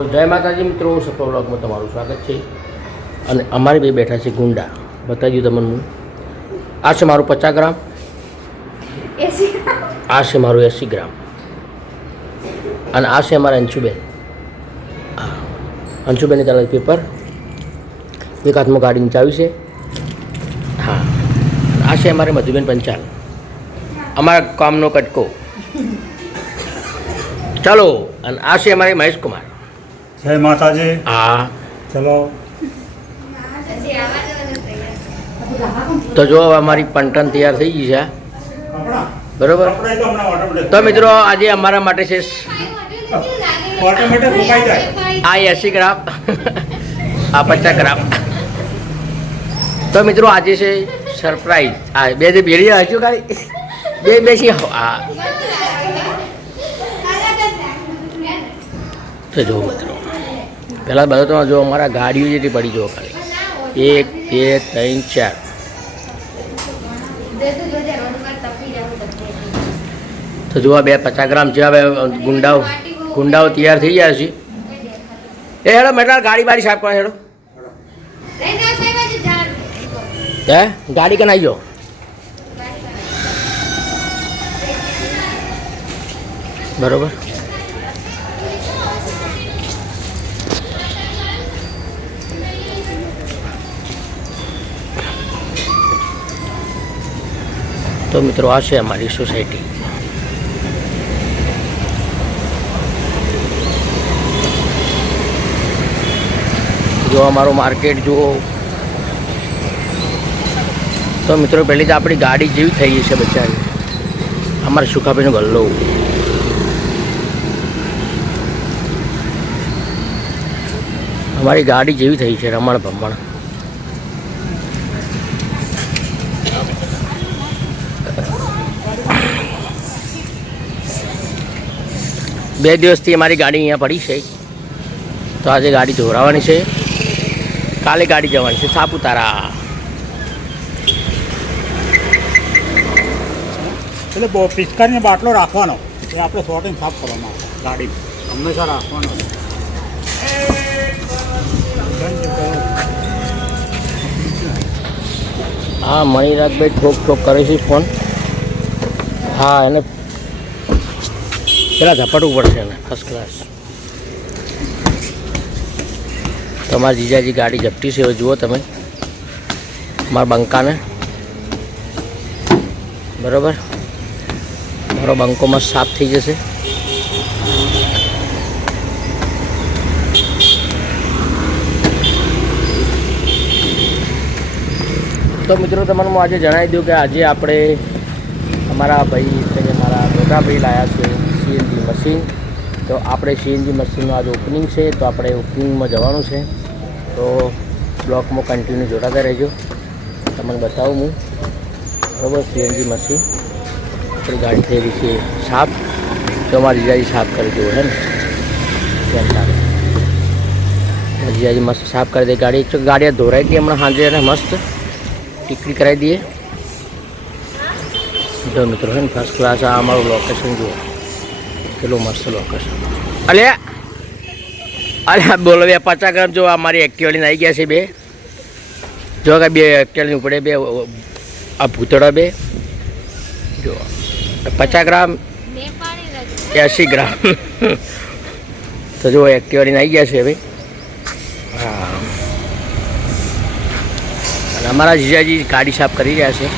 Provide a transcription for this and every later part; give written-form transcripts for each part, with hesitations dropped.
જય માતાજી મિત્રો, સફળ વ્લોગમાં તમારું સ્વાગત છે. અને અમારી બે બેઠા છે ગુંડા. બતાવી દઉં તમને હું. આ છે મારું 50 ગ્રામ, આ છે મારું 80 ગ્રામ, અને આ છે અમારા અંશુબેન. અંશુબેનને ચાલે પેપર, એક હાથમાં ગાડીની ચાવી છે. હા, આ છે અમારે મધુબેન પંચાલ, અમારા કામનો કટકો. ચાલો, અને આ છે અમારે મહેશ કુમાર. જય માતાજી. હા, ચલો. તો જો અમારી પંટન તૈયાર થઈ ગઈ છે, બરોબર. તો મિત્રો આજે અમારા માટે છે આ 80 ગ્રામ, આ 50 ગ્રામ. તો મિત્રો આજે છે સરપ્રાઈઝ. આ બે જે ભેળી હજુ ખાલી બે બેસી. હા, તો જો મિત્રો પહેલાં બધા તો જો અમારા ગાડીઓ જેટલી પડી જુઓ ખાલી 1 2 3 4. તો જો આ બે 50 ગ્રામ જેવા ગુંડાઓ તૈયાર થઈ ગયા છે. એ હેડો મેટલ ગાડી બાડી સાફ કરો. હેડો હે ગાડી કે નાઈ જો. બરોબર. તો મિત્રો આ છે અમારી સોસાયટી. જો અમારું માર્કેટ જુઓ. તો મિત્રો પહેલી તો આપણી ગાડી જેવી થઈ ગઈ છે બચારી, અમારા સુખાભાઈનો ગલ્લો. અમારી ગાડી જેવી થઈ છે, રમણ ભમણ. બે દિવસથી અમારી ગાડી અહીંયા પડી છે. તો આજે ગાડી ધોરાવાની છે, કાલે ગાડી જવાની છે સાપુતારા. એટલે પિચકારીનો બાટલો રાખવાનો, એ આપણે શોર્ટિંગ સાફ કરવાનો, ગાડી હંમેશા રાખવાનો. હા, મણિરાજભાઈ ઠોક કરે છે ફોન. હા, એને પેલા ઝપાટવું પડશે ને ફર્સ્ટ ક્લાસ. તમારા જીજાજી ગાડી ઝપટી છે, હવે જુઓ તમે મારા બંકાને. બરાબર, મારો બંકો મસ્ત સાફ થઈ જશે. તો મિત્રો તમને હું આજે જણાવી દઉં કે આજે આપણે અમારા ભાઈ એટલે કે મારા મોટા ભાઈ લાવ્યા છે સીએનજી મશીન. તો આપણે સીએનજી મશીનનું આજે ઓપનિંગ છે, તો આપણે ઓપનિંગમાં જવાનું છે. તો બ્લોકમાં કન્ટિન્યુ જોડાતા રહેજો, તમને બતાવું હું. બરાબર, સીએનજી મશીન આપણી ગાડી થઈ રહી છે સાફ. તો અમારી જીજાજી સાફ કરી દેવું હે ને, જીજાજી મસ્ત સાફ કરી દે ગાડી. ગાડી ધોરાઈ હતી હમણાં સાંજે, અને મસ્ત ટીકડી કરાવી દઈએ. જો મિત્રો છે ને ફર્સ્ટ ક્લાસ. આ અમારું લોકેશન જુઓ, કેટલું મસ્ત લોકેશન. અલે બોલો, બે 50 ગ્રામ જો અમારી એક્ટિવાલીને આવી ગયા છે બે. જો કે બે એક્ટિવાલી ઉપડે, બે આ ભૂતળા બે. જો 50 ગ્રામ 80 ગ્રામ. તો જો એક્ટિવાલીને આવી ગયા છે ભાઈ. હા, અને અમારા જીજાજી ગાડી સાફ કરી રહ્યા છે.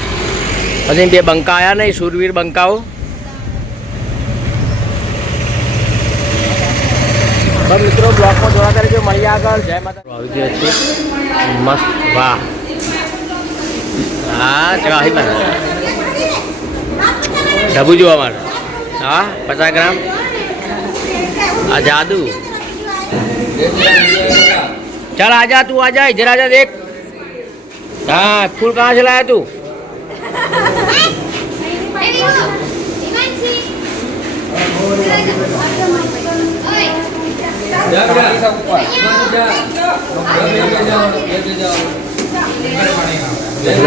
પછી બે બંકા આવ્યા નહીં, સુરવીર બંકાઓ. તો મિત્રો બ્લોકમાં જોડા તરીકે મળીએ આગળ. જય માતા. આવી ગયા છે મસ્ત. વાહ, હા ચગાવી બને ઢબુ જો અમારે. હા 50 ગ્રામ. આ જાદુ. चल आजा, तू आजा, इधर आजा, देख. हाँ, फूल कहाँ से लाया तू?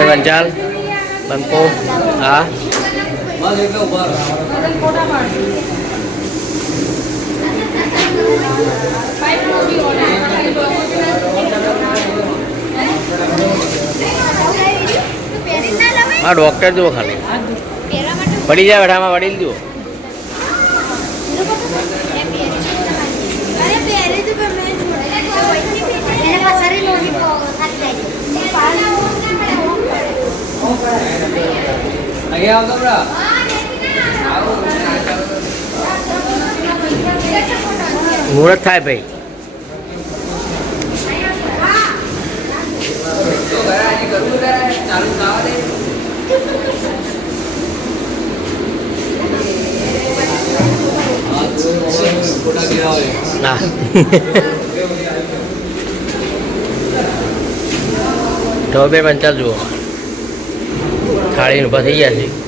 पंचाल बंको. हाँ હા ડૉક્ટર જુઓ ખાલી પડી જાય બેઠામાં વડીલ જુઓ મુહૂર્ત થાય ભાઈ ના તો બે પંચાલ જુઓ થાળીને ઊભા થઈ ગયા છે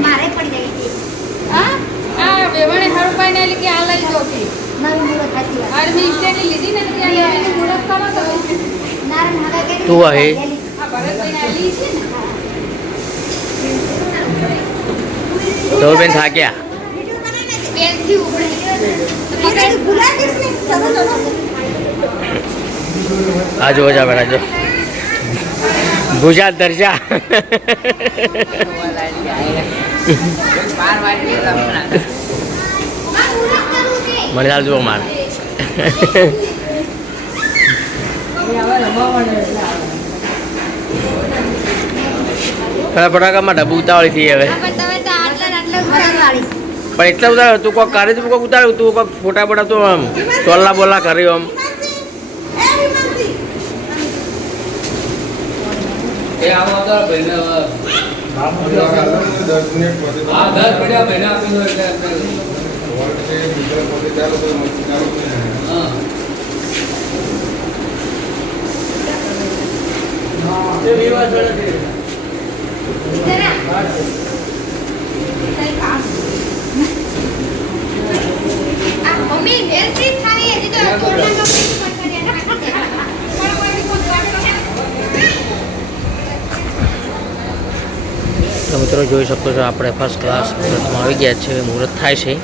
મારે પડી જાય આ વેવણે હારું પાઈને આલી કે આ લઈ જો કે નવી મુહૂર્ત હતી આર મી ઇસ્ટેની લીધી ને કે આ લેવાની મુહૂર્ત કરો તો નારાયણ હાગા કે તું આ હે આ ભરતભાઈને આલી છે ને તો બેન થાક્યા બેનથી ઉપડે પકડ ભૂલા જઈશ ને ચલો ચલો આ જો જા બેટા જો ગુજરાત દર્જા મને ચાલ જુઓ માર ફટાકામાં ડબ્બુ ઉતાવળી થઈ હવે પણ તમે તો આટલા ભરતવાળી પણ એટલા બધા તું કોઈક કરે તું કોઈક ઉતાર્યું તું કોઈક ફોટા બોટા તું આમ ચોલ્લા બોલ્લા કર્યો આમ મમ્મી એલસી ખાલી હજી તો કોરોના તો મિત્રો જોઈ શકો છો આપણે ફર્સ્ટ ક્લાસ મુહૂર્તમાં આવી ગયા છે મુહૂર્ત થાય છે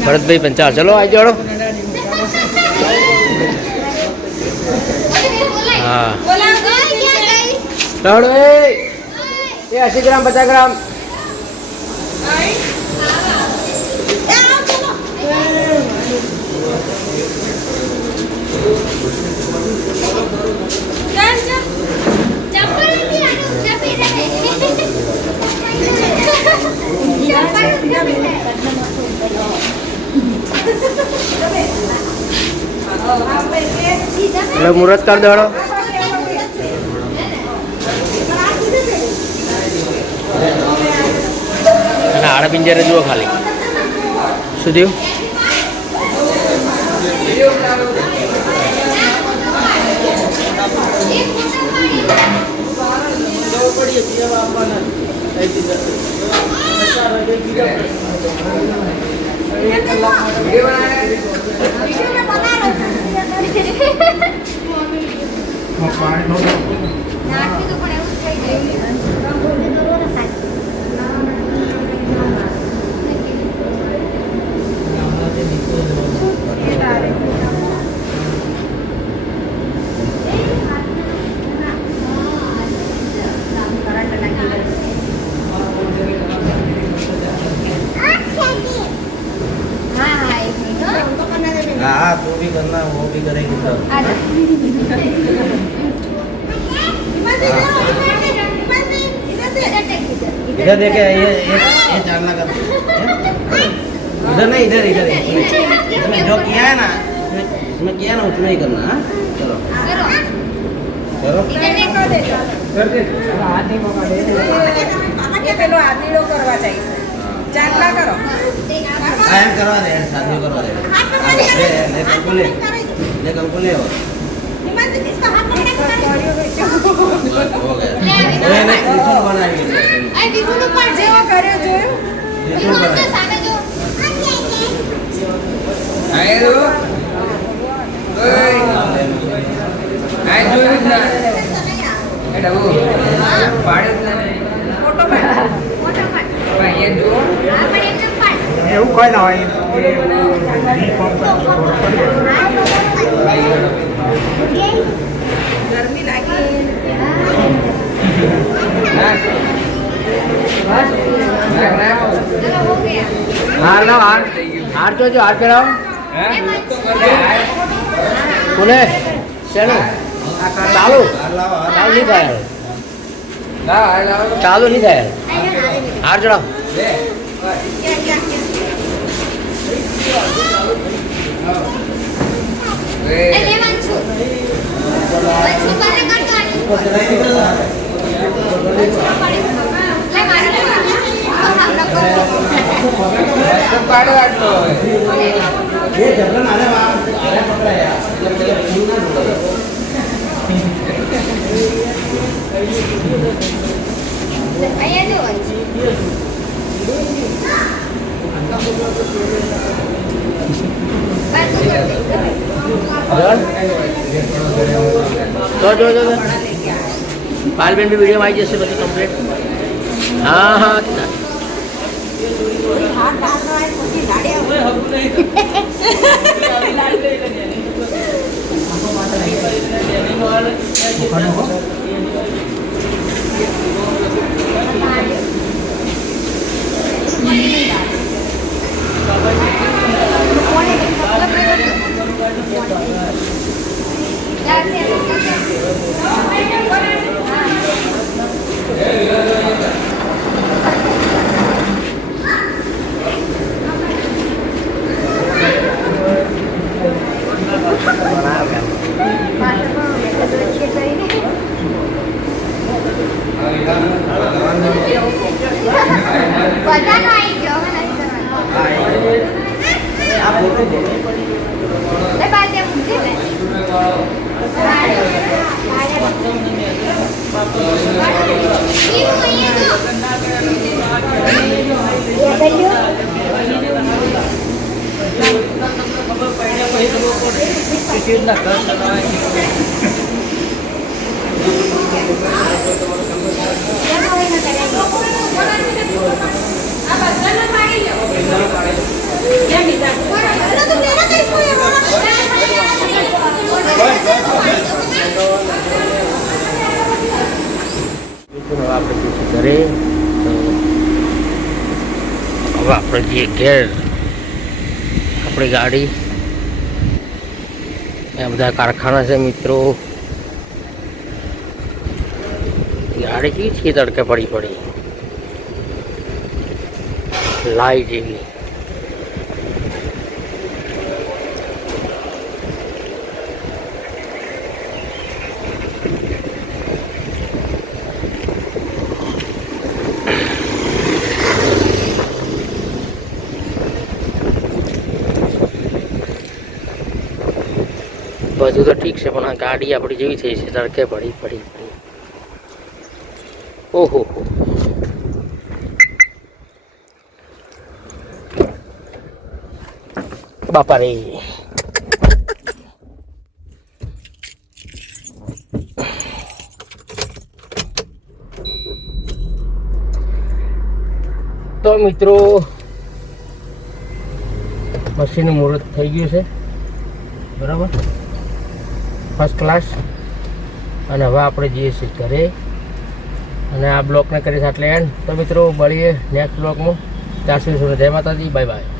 ભરતભાઈ પંચાલ ચલો આવી જોડો હા લડો એ 80 ગ્રામ 50 ગ્રામ એટલે મુહૂર્ત કરી દેડો અને આડા પિંજરે જુઓ ખાલી શું થયું हाँ तू भी करना वो भी करेगी सब इधर देखे ये चालना कर इधर नहीं इधर इधर इसमें जो किया है ना इसमें किया ना उतना ही करना हाँ चलो करो कर दे પેલો આદીડો કરવા જાય છે ચાંદલા કરો આ એમ કરવા દે સાધુ કરવા દે લે કંકુ લે हिमांशु किसका हाथ पकड़ा कर हो गया એને ત્રિશુલ બનાવી આ વિભુનો પર જેવો કર્યો જોયો ત્રિશુલ વિભુ બનાવી સામે જો આયરો ઓય આય જોઈ ના એડા ઓ પાડે ના ફોટો પાડ ભાઈ એ જો આ પણ એકદમ પાડ એવું કોઈ ના હોય ડી પંપ ગરમી લાગી ના ના ચલો હો ગયા હાર લાવ હાર તો જો હાર પહેરાવ કોને શેનું ચાલુ ચાલુ નહીં થાય ચાલુ નહીં થાય હાર ચડાવ એ લે વાંચો વાંચો કરે કરતો લે મારી લે હાથ લગો પાડો આટલો એ જબરન આને પકડાયા અહીંયા જો વાંચો જો પાલબેન બી વિડીયો આવી જશે પછી કમ્પ્લીટ હા હા બધાનો આવી ગયો હવે નહીં કરવાનો લે બાર દે મૂકી લે આપણે ઘરે હવે આપણે જે ઘેર આપણી ગાડી આ બધા કારખાના છે મિત્રો ગાડી કેવી છે તડકે પડી લાઈટ જેવી બધું તો ઠીક છે પણ આ ગાડી આપણી જેવી થઈ છે તડકે પડી ઓહો બાપા રે તો મિત્રો મશીનનું મુહૂર્ત થઈ ગયું છે બરાબર ફર્સ્ટ ક્લાસ અને હવે આપણે જઈએ છીએ ઘરે અને આ બ્લોગને કરીશ આટલે એન્ડ તો મિત્રો મળીએ નેક્સ્ટ બ્લોગમાં ત્યાં સુધી જય માતાજી બાય બાય